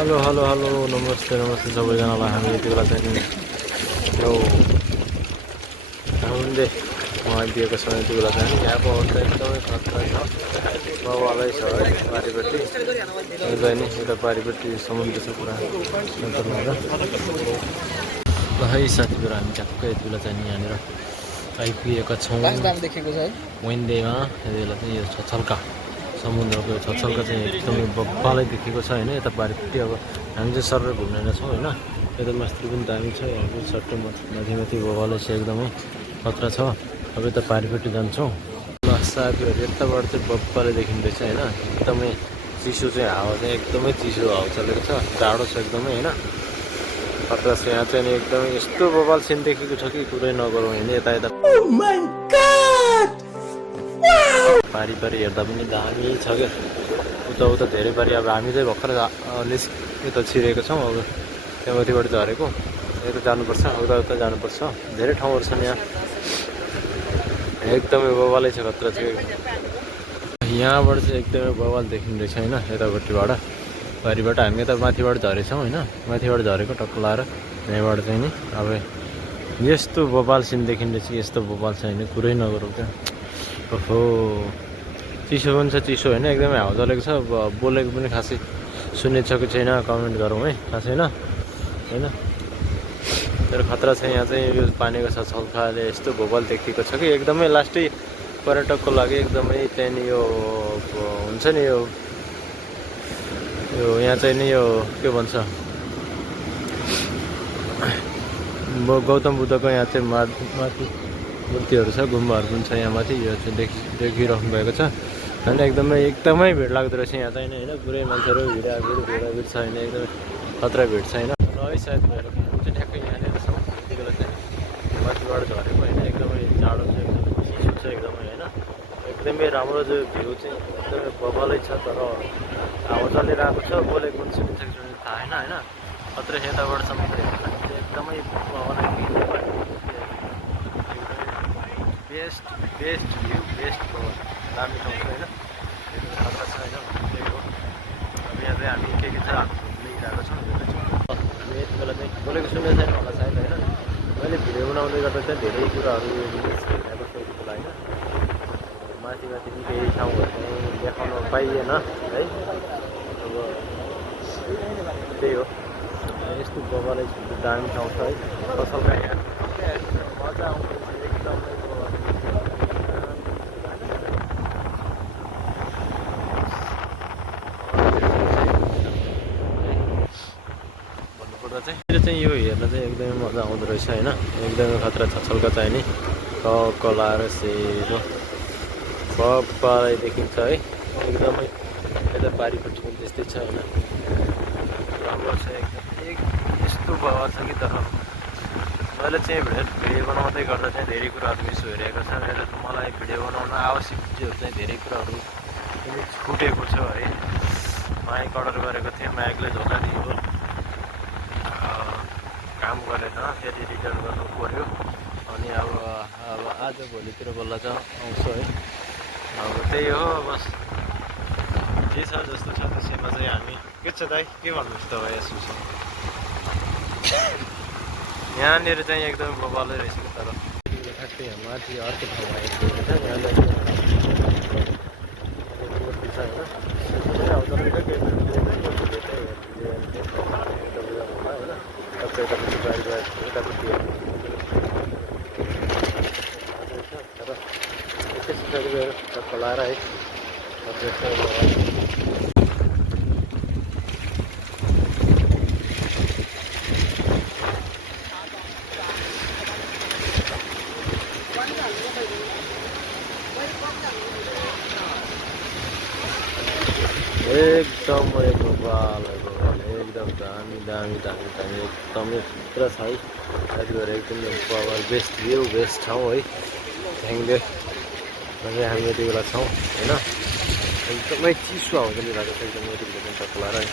Hello hello hello नमस्ते नमस्ते सबैजनालाई। हामी यति बेला चाहिँ नि यो हामीले दिएको छ। यति बेला चाहिँ यहाँको अवस्था एकदमै खतरा छ, बवालै छ है। पारिपट्टि नि यता पारिपट्टि समुद्र छ पुरा सन्तरमा ल है साथीहरू। हामी ठ्याक्कै यति बेला चाहिँ यहाँनिर आइपुगेका छौँ वेन्डेमा। यति बेला चाहिँ यो छछल्का समुद्रको छछल्का चाहिँ एकदमै बब्बालै देखेको छ होइन। यता पारिपट्टि अब हामी चाहिँ सर घुम्ने नै छौँ होइन। यता मास्तिर पनि दामी छ, यहाँ पनि सट्टै माथि माथि बब्बालै छ, एकदमै खतरा छ। अब यता पारिपट्टि जान्छौँ ल साथीहरू। यताबाट चाहिँ बब्बाले देखिँदैछ होइन। एकदमै चिसो चाहिँ हावा चाहिँ एकदमै चिसो हावा चलेको छ, जाडो छ एकदमै होइन। खतरा छ यहाँ चाहिँ नि एकदमै। यस्तो बब्बाल सिन देखेको छ कि कुरै नगरौँ होइन। यता यता पारी पारी हेर्दा पनि दामी छ क्या। उता उता धेरै पारी। अब हामी चाहिँ भर्खर यता छिरेको छौँ। अब त्यहाँ माथिबाट झरेको यता जानुपर्छ, उता उता जानुपर्छ। धेरै ठाउँहरू छन् यहाँ, एकदमै बवालै छ, खतरा छ। यहाँबाट चाहिँ एकदमै बवाल देखिँदैछ होइन। यतापट्टिबाट पारिबाट हामी यता माथिबाट झरेछौँ होइन। माथिबाट झरेको टक्क लाएर यहाँबाट चाहिँ नि अब यस्तो बवाल सिन देखिँदैछ, यस्तो बवाल छ होइन, कुरै नगरौँ क्या। ओहो चिसो पनि छ, चिसो होइन, एकदमै हावा चलेको छ। बोलेको पनि खासै सुनेको छ कि छैन कमेन्ट गरौँ है, थाहा छैन होइन। तर खतरा छ यहाँ चाहिँ। यो पानीको छछल्काले यस्तो भोपाल देखिएको छ कि एकदमै लास्टै पर्यटकको लागि एकदमै चाहिँ नि यो हुन्छ नि यो यहाँ चाहिँ नि यो के भन्छ गौतम बुद्धको यहाँ चाहिँ माथि मूर्तिहरू छ, गुम्बाहरू पनि छ यहाँ माथि। यो चाहिँ देखिराख्नु भएको छ होइन। एकदमै भिड लाग्दो रहेछ यहाँ चाहिँ होइन। पुरै मान्छेहरू भिड छ होइन, एकदमै खतरा भिड छ होइन। है सायद चाहिँ ठ्याक्कै यहाँनिर छौँ। यति बेला चाहिँ माथिबाट झरेको होइन। एकदमै जाडो छ, एकदमै चिसो छ एकदमै होइन। एकदमै राम्रो जो भ्यू चाहिँ एकदमै बबालै छ। तर हावा चलिरहेको छ, बोलेको पनि सुनिन्छ कि सुनिन्छ थाहा होइन होइन। खतरा यताबाट समुद्र एकदमै बेस्ट भ्यू, बेस्ट दामी ठाउँ छ होइन। खतरा छ होइन, त्यही हो। अब यहाँ चाहिँ हामी के छ लिइरहेको छौँ, हामी यति बेला चाहिँ बोलेको सुनेको छैन होला सायद होइन। मैले भिडियो बनाउँदै गर्दा चाहिँ धेरै कुराहरू भइरहेको छ यति बेला होइन। माथि माथि केही ठाउँहरू चाहिँ देखाउन पाइएन है। अब त्यही हो, यस्तो बबालै दामी ठाउँ छ है। कसलका यहाँ मजा आउँछ एकदमै। चाहिँ यो हेर्न चाहिँ एकदमै मजा आउँदो रहेछ होइन। एकदमै खतरा छछल्का चाहिँ नि कलाएर सेरो बब्बालै देखिन्छ है एकदमै। यता पारिपट्टि पनि त्यस्तै छ होइन, राम्रो छ एकदम। यस्तो बवाल छ कि तर मैले चाहिँ भिडियो बनाउँदै गर्दा चाहिँ धेरै कुराहरू मिस भइरहेको छ। मलाई भिडियो बनाउन आवश्यक चिजहरू चाहिँ धेरै कुराहरू छुटेको छ है। माइक अर्डर गरेको थिएँ, माइकले धोका दियो, काम गरेन, फेरि रिटर्न गर्नु पऱ्यो। अनि अब आज भोलितिर बल्ल चाहिँ आउँछ है। अब त्यही हो, बस जे छ जस्तो छ त्यसैमा चाहिँ हामी के छ दाइ, के भन्नुहोस् तपाईँ यस विषयमा। यहाँनिर चाहिँ एकदमै बबालै रहेछ कि तर ठ्याक्कै यहाँ माथि अर्को ठाउँमा आइपुगेको छ। यहाँनिर मूर्ति छ होइन। खोलाएर है एकदमै बबाल एकदम दामी दामी दामी दामी एकदमै पुरा छ है। साथीहरू एकदमै बबाल बेस्ट भ्यू, बेस्ट ठाउँ है। ह्याङ्गे अझै हामी यति बेला छौँ होइन। एकदमै चिसो हावा चलिरहेको छ एकदम यति बेला चाहिँ खोलाएर है।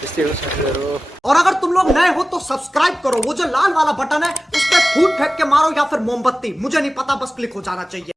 त्यस्तै हो साथीहरू। और अगर तुम लोग नए हो तो सब्सक्राइब करो, वो जो लाल वाला बटन है उस पर फूट फेंक के मारो या फिर मोमबत्ती, मुझे नहीं पता, बस क्लिक हो जाना चाहिए।